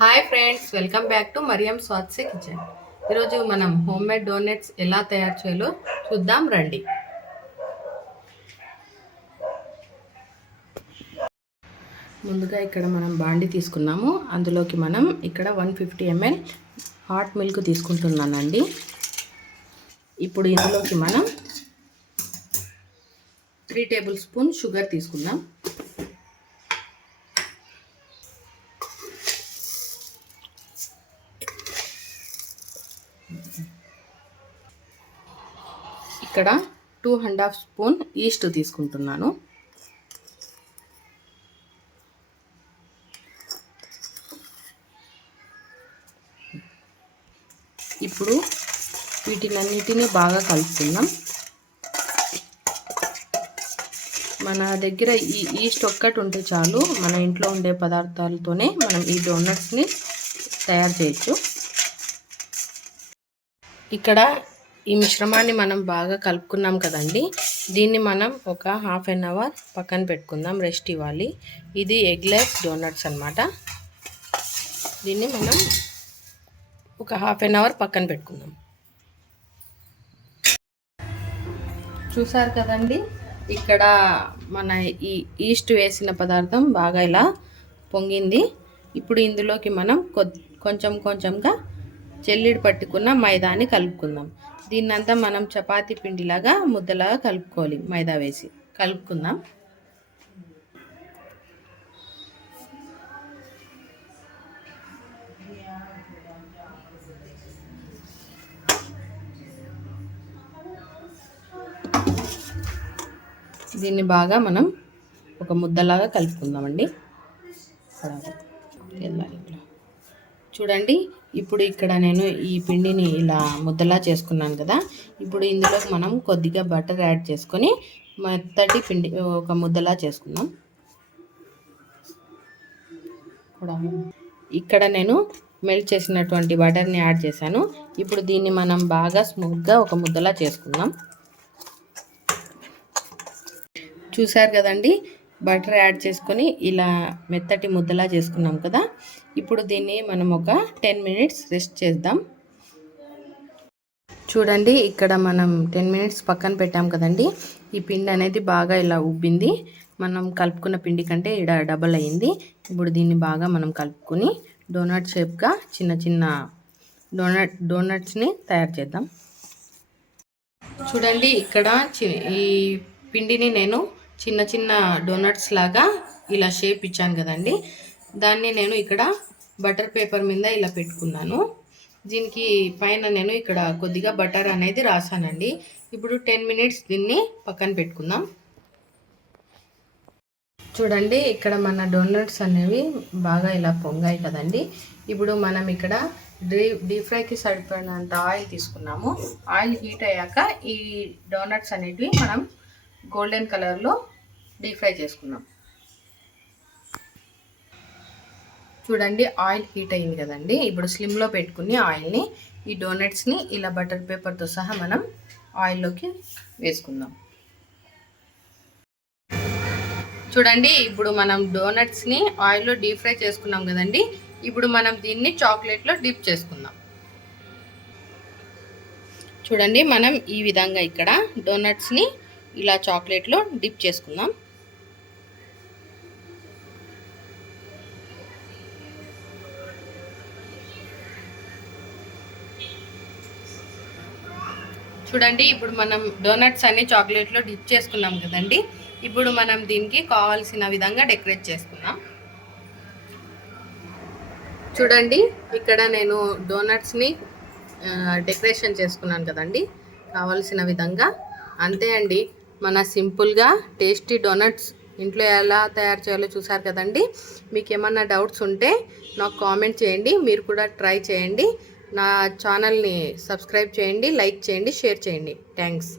Hi friends, welcome back to Mariam స్వాత్సే kitchen. ఈరోజు మనం హోమ్ మేడ్ డోనట్స్ ఎలా తయారు చేయాలో చూద్దాం రండి. ముందుగా ఇక్కడ మనం బాండి తీసుకున్నాము. అందులోకి మనం ఇక్కడ 150 ml హాట్ మిల్క్ తీసుకుంటున్నానండి. ఇప్పుడు ఇందులోకి మనం 3 టేబుల్ స్పూన్ షుగర్ తీసుకుందాం. ఇక్కడ 2½ స్పూన్ ఈస్ట్ తీసుకుంటున్నాను. ఇప్పుడు వీటినన్నిటిని బాగా కలుపుకుందాం. మన దగ్గర ఈ ఈస్ట్ ఒక్కటి ఉంటే చాలు. మన ఇంట్లో ఉండే పదార్థాలతోనే మనం ఈ డోనట్స్ని తయారు చేయొచ్చు. ఇక్కడ ఈ మిశ్రమాన్ని మనం బాగా కలుపుకున్నాం కదండి. దీన్ని మనం ఒక ½ అవర్ పక్కన పెట్టుకుందాం, రెస్ట్ ఇవ్వాలి. ఇది ఎగ్లెస్ డోనట్స్ అన్నమాట. దీన్ని మనం ఒక ½ అవర్ పక్కన పెట్టుకుందాం. చూసారు కదండి, ఇక్కడ మన ఈ ఈస్ట్ వేసిన పదార్థం బాగా ఇలా పొంగింది. ఇప్పుడు ఇందులోకి మనం కొంచెం కొంచెంగా జల్లెడ పట్టుకున్న మైదాని కలుపుకుందాం. దీన్నంతా మనం చపాతీ పిండిలాగా ముద్దలాగా కలుపుకోవాలి. మైదా వేసి కలుపుకుందాం. దీన్ని బాగా మనం ఒక ముద్దలాగా కలుపుకుందామండి. చూడండి, ఇప్పుడు ఇక్కడ నేను ఈ పిండిని ఇలా ముద్దలా చేసుకున్నాను కదా. ఇప్పుడు ఇందులోకి మనం కొద్దిగా బటర్ యాడ్ చేసుకొని మెత్తటి పిండి ఒక ముద్దలా చేసుకుందాం. ఇక్కడ నేను మెల్ట్ చేసినటువంటి బటర్ని యాడ్ చేశాను. ఇప్పుడు దీన్ని మనం బాగా స్మూత్గా ఒక ముద్దలా చేసుకుందాం. చూసారు కదండి, బటర్ యాడ్ చేసుకొని ఇలా మెత్తటి ముద్దలా చేసుకున్నాం కదా. ఇప్పుడు దీన్ని మనం ఒక 10 మినిట్స్ రెస్ట్ చేద్దాం. చూడండి, ఇక్కడ మనం 10 మినిట్స్ పక్కన పెట్టాం కదండి. ఈ పిండి అనేది బాగా ఇలా ఉబ్బింది. మనం కలుపుకున్న పిండి కంటే ఇక్కడ డబల్ అయింది. ఇప్పుడు దీన్ని బాగా మనం కలుపుకొని డోనట్ షేప్గా చిన్న చిన్న డోనట్స్ని తయారు చేద్దాం. చూడండి, ఇక్కడ ఈ పిండిని నేను చిన్న చిన్న డోనట్స్ లాగా ఇలా షేప్ ఇచ్చాను కదండి. దాన్ని నేను ఇక్కడ బటర్ పేపర్ మీద ఇలా పెట్టుకున్నాను. దీనికి పైన నేను ఇక్కడ కొద్దిగా బటర్ అనేది రాసానండి. ఇప్పుడు 10 మినిట్స్ దీన్ని పక్కన పెట్టుకుందాం. చూడండి, ఇక్కడ మన డోనట్స్ అనేవి బాగా ఇలా పొంగాయి కదండి. ఇప్పుడు మనం ఇక్కడ డీప్ ఫ్రైకి సరిపడినంత ఆయిల్ తీసుకున్నాము. ఆయిల్ హీట్ అయ్యాక ఈ డోనట్స్ అనేవి మనం గోల్డెన్ కలర్లో డీప్ ఫ్రై చేసుకున్నాం. చూడండి, ఆయిల్ హీట్ అయింది కదండి. ఇప్పుడు స్లిమ్లో పెట్టుకుని ఆయిల్ని ఈ డోనట్స్ని ఇలా బటర్ పేపర్తో సహా మనం ఆయిల్లోకి వేసుకుందాం. చూడండి, ఇప్పుడు మనం డోనట్స్ని ఆయిల్లో డీప్ ఫ్రై చేసుకున్నాం కదండి. ఇప్పుడు మనం దీన్ని చాక్లెట్లో డిప్ చేసుకుందాం. చూడండి, మనం ఈ విధంగా ఇక్కడ డోనట్స్ని ఇలా చాక్లెట్లో డిప్ చేసుకుందాం. చూడండి, ఇప్పుడు మనం డోనట్స్ అన్ని చాక్లెట్లో డిప్ చేసుకున్నాం కదండి. ఇప్పుడు మనం దీనికి కావాల్సిన విధంగా డెకరేట్ చేసుకుందాం. చూడండి, ఇక్కడ నేను డోనట్స్ని డెకరేషన్ చేసుకున్నాను కదండి కావాల్సిన విధంగా. అంతే అండి, మన సింపుల్గా టేస్టీ డోనట్స్ ఇంట్లో ఎలా తయారు చేయాలో చూసారు కదండి. మీకు ఏమన్నా డౌట్స్ ఉంటే నాకు కామెంట్ చేయండి. మీరు కూడా ట్రై చేయండి. నా ఛానల్ని సబ్స్క్రైబ్ చేయండి, లైక్ చేయండి, షేర్ చేయండి. థ్యాంక్స్.